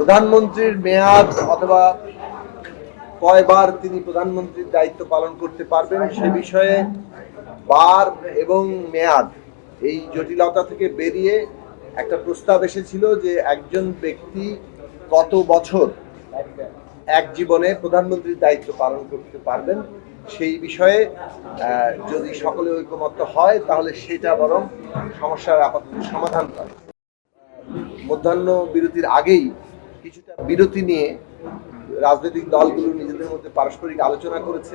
প্রধানমন্ত্রীর মেয়াদ অথবা কয়বার তিনি প্রধানমন্ত্রীর দায়িত্ব পালন করতে পারবেন সে বিষয়ে বার এবং মেয়াদ এই জটিলতা থেকে বেরিয়ে একটা প্রস্তাব এসেছিল যে একজন ব্যক্তি কত বছর এক জীবনে প্রধানমন্ত্রীর দায়িত্ব পালন করতে পারবেন সেই বিষয়ে যদি সকলে ঐকমত্য হয় তাহলে সেটা বরং সমস্যার আপাতত সমাধান করে। মধ্যাহ্ন বিরতির আগেই কিছুটা বিরতি নিয়ে রাজনৈতিক দলগুলো নিজেদের মধ্যে পারস্পরিক আলোচনা করেছে।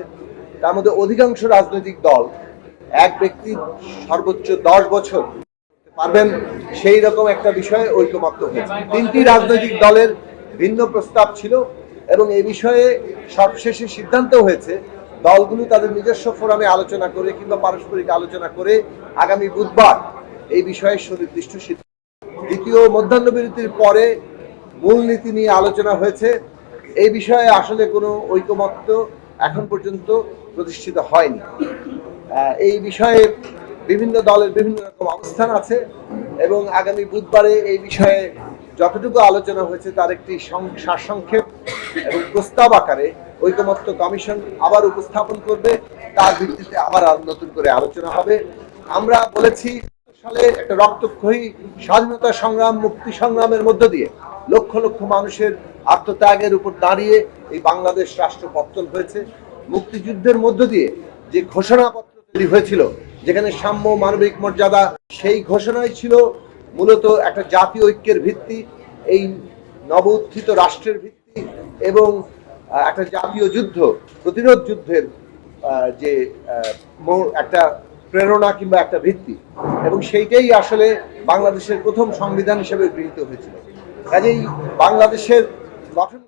তার মধ্যে অধিকাংশ রাজনৈতিক দল এক ব্যক্তি সর্বোচ্চ 10 বছর পারবেন সেই রকম একটা বিষয়ে ঐকমত্য হয়েছে। 3টি রাজনৈতিক দলের ভিন্ন প্রস্তাব ছিল এবং এই বিষয়ে সবশেষে সিদ্ধান্ত হয়েছে দলগুলো তাদের নিজস্ব ফোরামে আলোচনা করে কিংবা পারস্পরিক আলোচনা করে আগামী বুধবার এই বিষয়ে সুনির্দিষ্ট সিদ্ধান্ত। দ্বিতীয় মধ্যাহ্ন বিরতির পরে মূলনীতি নিয়ে আলোচনা হয়েছে। এই বিষয়ে আসলে কোনো ঐকমত্য এখন পর্যন্ত প্রতিষ্ঠিত হয়নি। এই বিষয়ে বিভিন্ন দলের বিভিন্ন রকম অবস্থান আছে এবং আগামী বুধবারে এই বিষয়ে যতটুকু আলোচনা হয়েছে তার একটি সারসংক্ষেপ এবং প্রস্তাব আকারে ঐকমত্য কমিশন আবার উপস্থাপন করবে। তার ভিত্তিতে আবার নতুন করে আলোচনা হবে। আমরা বলেছি সালে একটা রক্তক্ষয়ী স্বাধীনতা সংগ্রাম মুক্তি সংগ্রামের মধ্য দিয়ে লক্ষ লক্ষ মানুষের আত্মত্যাগের উপর দাঁড়িয়ে এই বাংলাদেশ রাষ্ট্র পত্তন হয়েছে। মুক্তিযুদ্ধের মধ্য দিয়ে যে ঘোষণাপত্র তৈরি হয়েছিল যেখানে সাম্য মানবিক মর্যাদা, সেই ঘোষণাই ছিল মূলত একটা জাতীয় ঐক্যের ভিত্তি, এই নব উত্থিত রাষ্ট্রের ভিত্তি এবং একটা জাতীয় যুদ্ধ প্রতিরোধ যুদ্ধের যে একটা প্রেরণা কিংবা একটা ভিত্তি, এবং সেইটাই আসলে বাংলাদেশের প্রথম সংবিধান হিসেবে গৃহীত হয়েছিল। কাজেই বাংলাদেশের গঠন